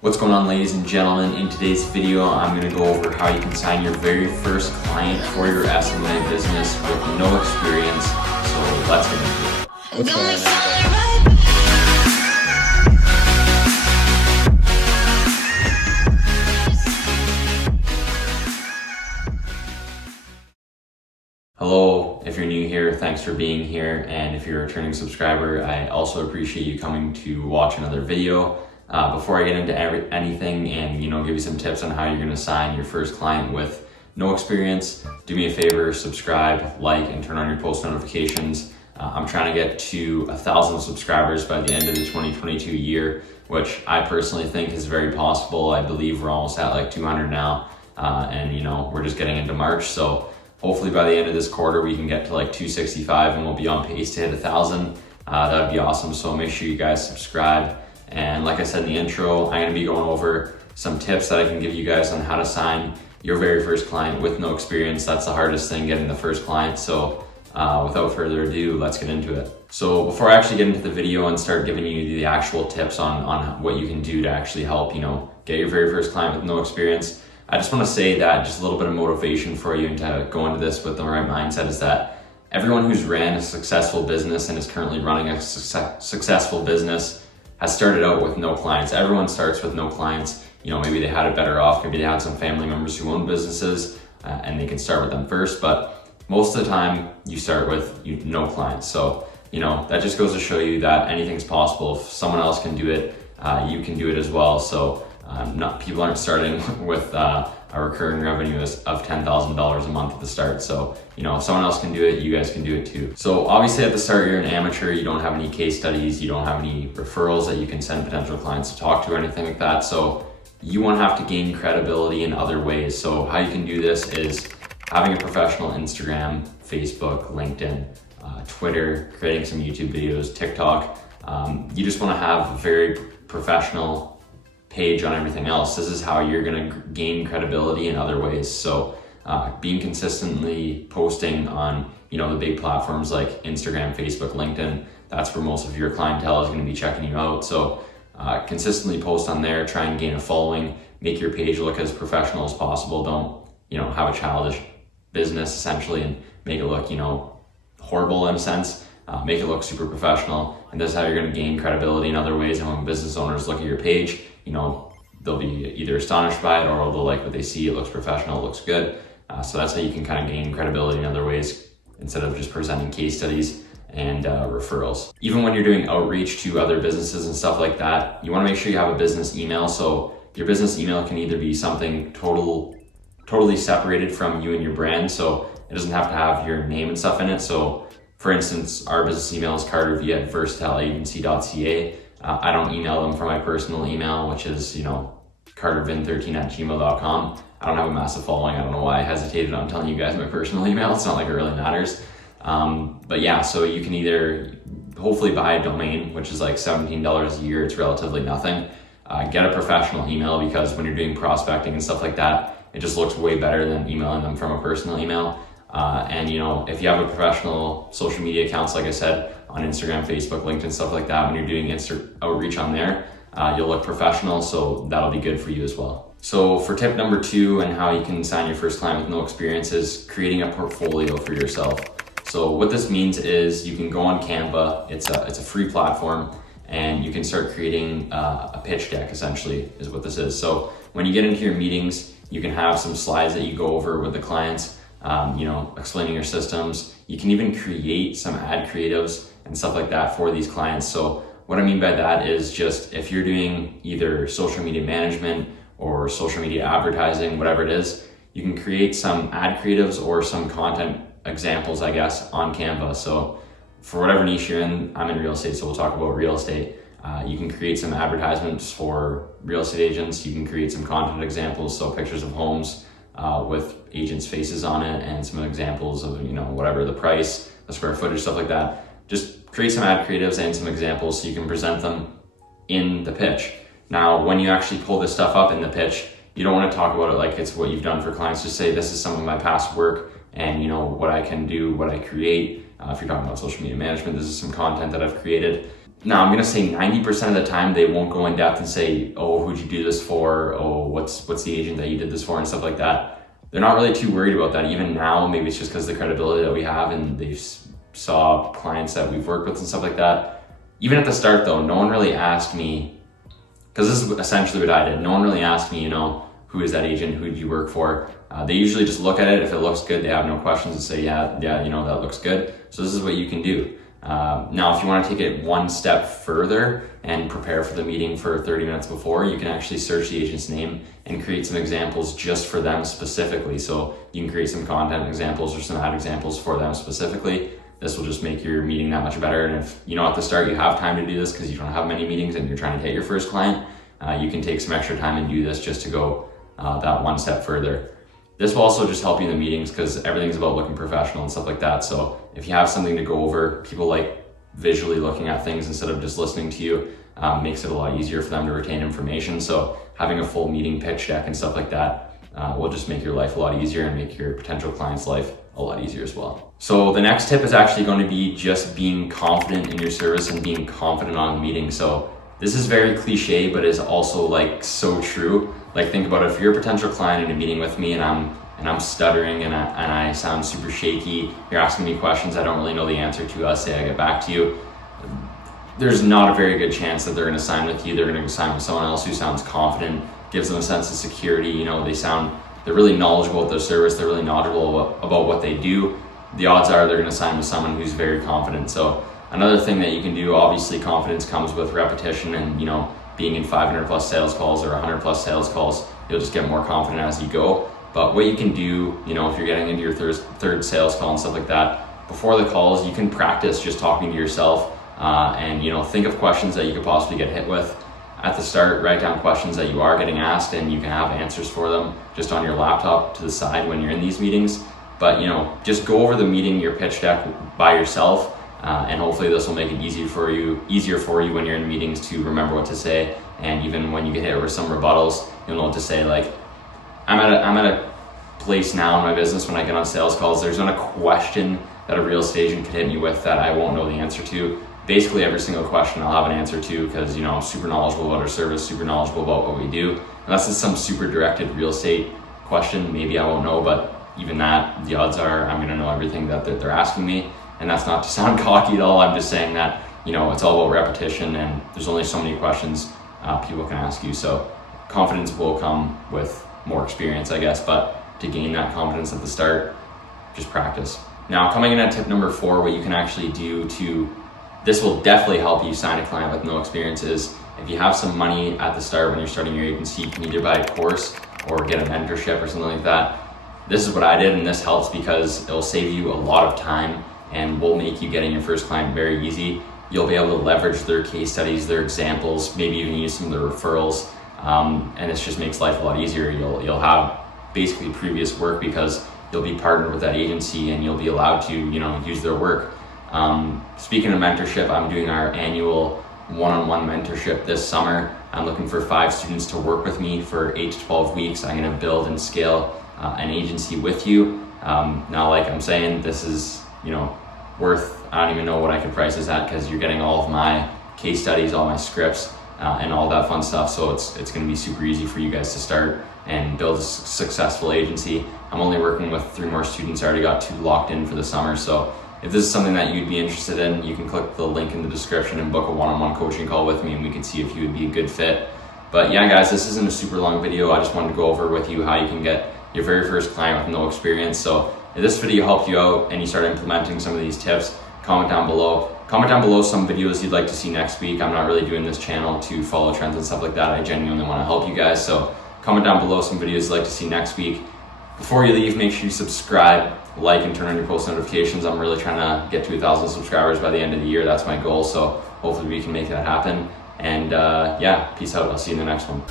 What's going on, ladies and gentlemen? In today's video, I'm going to go over how you can sign your very first client for your SMMA business with no experience. So let's get into it. What's going on, everybody? Hello, if you're new here, thanks for being here. And if you're a returning subscriber, I also appreciate you coming to watch another video. Before I get into anything and give you some tips on how you're going to sign your first client with no experience, do me a favor, subscribe, like, and turn on your post notifications. I'm trying to get to 1,000 subscribers by the end of the 2022 year, which I personally think is very possible. I believe we're almost at like 200 now, and we're just getting into March. So hopefully by the end of this quarter, we can get to like 265 and we'll be on pace to hit 1,000. That would be awesome. So make sure you guys subscribe. And like I said in the intro, I'm going to be going over some tips that I can give you guys on how to sign your very first client with no experience. That's the hardest thing, getting the first client. So without further ado, let's get into it. So before I actually get into the video and start giving you the actual tips on what you can do to actually help, get your very first client with no experience, I just want to say that just a little bit of motivation for you and to go into this with the right mindset is that everyone who's ran a successful business and is currently running a successful business has started out with no clients. Everyone starts with no clients. Maybe they had it better off. Maybe they had some family members who own businesses and they can start with them first. But most of the time you start with no clients. So, that just goes to show you that anything's possible. If someone else can do it, you can do it as well. So people aren't starting with a recurring revenue of $10,000 a month at the start. So, if someone else can do it, you guys can do it too. So obviously at the start, you're an amateur, you don't have any case studies, you don't have any referrals that you can send potential clients to talk to or anything like that. So you want to have to gain credibility in other ways. So how you can do this is having a professional Instagram, Facebook, LinkedIn, Twitter, creating some YouTube videos, TikTok. You just want to have a very professional page on everything else. This is how you're going to gain credibility in other ways. So being consistently posting on the big platforms like Instagram, Facebook, LinkedIn, that's where most of your clientele is going to be checking you out. So consistently post on there, try and gain a following, make your page look as professional as possible. Don't have a childish business essentially and make it look horrible in a sense. Make it look super professional, and this is how you're going to gain credibility in other ways. And when business owners look at your page, they'll be either astonished by it or they'll like what they see. It looks professional, it looks good. So that's how you can kind of gain credibility in other ways instead of just presenting case studies and referrals. Even when you're doing outreach to other businesses and stuff like that, you want to make sure you have a business email. So your business email can either be something totally separated from you and your brand. So it doesn't have to have your name and stuff in it. So for instance, our business email is carterv@versatileagency.ca. I don't email them from my personal email, which is, cartervin13@gmail.com. I don't have a massive following. I don't know why I hesitated on telling you guys my personal email. It's not like it really matters. But yeah, so you can either hopefully buy a domain, which is like $17 a year. It's relatively nothing. Get a professional email, because when you're doing prospecting and stuff like that, it just looks way better than emailing them from a personal email. And if you have a professional social media accounts, like I said, on Instagram, Facebook, LinkedIn, stuff like that, when you're doing outreach on there, you'll look professional. So that'll be good for you as well. So for tip number 2 and how you can sign your first client with no experience is creating a portfolio for yourself. So what this means is you can go on Canva. It's a free platform, and you can start creating a pitch deck, essentially is what this is. So when you get into your meetings, you can have some slides that you go over with the clients, explaining your systems. You can even create some ad creatives and stuff like that for these clients. So what I mean by that is just if you're doing either social media management or social media advertising, whatever it is, you can create some ad creatives or some content examples, I guess, on Canva. So for whatever niche you're in, I'm in real estate, so we'll talk about real estate. You can create some advertisements for real estate agents. You can create some content examples, so pictures of homes with agents' faces on it, and some examples of whatever the price, the square footage, stuff like that. Just create some ad creatives and some examples so you can present them in the pitch. Now, when you actually pull this stuff up in the pitch, you don't want to talk about it like it's what you've done for clients. Just say, this is some of my past work and what I can do, what I create. If you're talking about social media management, this is some content that I've created. Now I'm gonna say 90% of the time they won't go in depth and say, oh, who'd you do this for? Oh, what's the agent that you did this for and stuff like that. They're not really too worried about that. Even now, maybe it's just because of the credibility that we have and they saw clients that we've worked with and stuff like that. Even at the start though, no one really asked me, because this is essentially what I did. No one really asked me, who is that agent? Who did you work for? They usually just look at it. If it looks good, they have no questions and say, yeah, that looks good. So this is what you can do. Now, if you want to take it one step further and prepare for the meeting for 30 minutes before, you can actually search the agent's name and create some examples just for them specifically. So you can create some content examples or some ad examples for them specifically. This will just make your meeting that much better. And if, at the start you have time to do this because you don't have many meetings and you're trying to get your first client, you can take some extra time and do this just to go that one step further. This will also just help you in the meetings because everything's about looking professional and stuff like that. So if you have something to go over, people like visually looking at things instead of just listening to you, makes it a lot easier for them to retain information. So having a full meeting pitch deck and stuff like that will just make your life a lot easier and make your potential client's life a lot easier as well. So the next tip is actually going to be just being confident in your service and being confident on the meeting. So this is very cliche, but is also so true. Think about it, if you're a potential client in a meeting with me and I'm stuttering and I sound super shaky, you're asking me questions I don't really know the answer to, I'll say I get back to you. There's not a very good chance that they're gonna sign with you. They're gonna sign with someone else who sounds confident, gives them a sense of security. They're really knowledgeable about their service. They're really knowledgeable about what they do. The odds are they're gonna sign with someone who's very confident. So another thing that you can do, obviously confidence comes with repetition and being in 500 plus sales calls or 100 plus sales calls, you'll just get more confident as you go. But what you can do, if you're getting into your third sales call and stuff like that, before the calls, you can practice just talking to yourself and think of questions that you could possibly get hit with. At the start, write down questions that you are getting asked and you can have answers for them just on your laptop to the side when you're in these meetings. But just go over the meeting, your pitch deck by yourself. And hopefully this will make it easier for you when you're in meetings to remember what to say. And even when you get hit with some rebuttals, you'll know what to say. I'm at a place now in my business when I get on sales calls, there's not a question that a real estate agent could hit me with that I won't know the answer to. Basically every single question I'll have an answer to because I'm super knowledgeable about our service, super knowledgeable about what we do. Unless it's some super directed real estate question, maybe I won't know, but even that, the odds are I'm gonna know everything that they're asking me. And that's not to sound cocky at all. I'm just saying that, it's all about repetition and there's only so many questions people can ask you. So confidence will come with more experience, I guess, but to gain that confidence at the start, just practice. Now, coming in at tip number 4, what you can actually do this will definitely help you sign a client with no experience is if you have some money at the start when you're starting your agency, you can either buy a course or get a mentorship or something like that. This is what I did and this helps because it'll save you a lot of time and will make you getting your first client very easy. You'll be able to leverage their case studies, their examples, maybe even use some of their referrals, and this just makes life a lot easier. You'll have basically previous work because you'll be partnered with that agency and you'll be allowed to use their work. Speaking of mentorship, I'm doing our annual one-on-one mentorship this summer. I'm looking for 5 students to work with me for 8 to 12 weeks. I'm going to build and scale an agency with you. Now, like I'm saying, this is worth, I don't even know what I could price this at because you're getting all of my case studies, all my scripts, and all that fun stuff. So it's going to be super easy for you guys to start and build a successful agency. I'm only working with 3 more students. I already got 2 locked in for the summer. So if this is something that you'd be interested in, you can click the link in the description and book a one-on-one coaching call with me and we can see if you would be a good fit. But yeah, guys, this isn't a super long video. I just wanted to go over with you how you can get your very first client with no experience. So if this video helped you out and you start implementing some of these tips, comment down below. Comment down below some videos you'd like to see next week. I'm not really doing this channel to follow trends and stuff like that. I genuinely want to help you guys. So comment down below some videos you'd like to see next week. Before you leave, make sure you subscribe, like, and turn on your post notifications. I'm really trying to get to 1,000 subscribers by the end of the year. That's my goal. So hopefully we can make that happen. And yeah, peace out. I'll see you in the next one.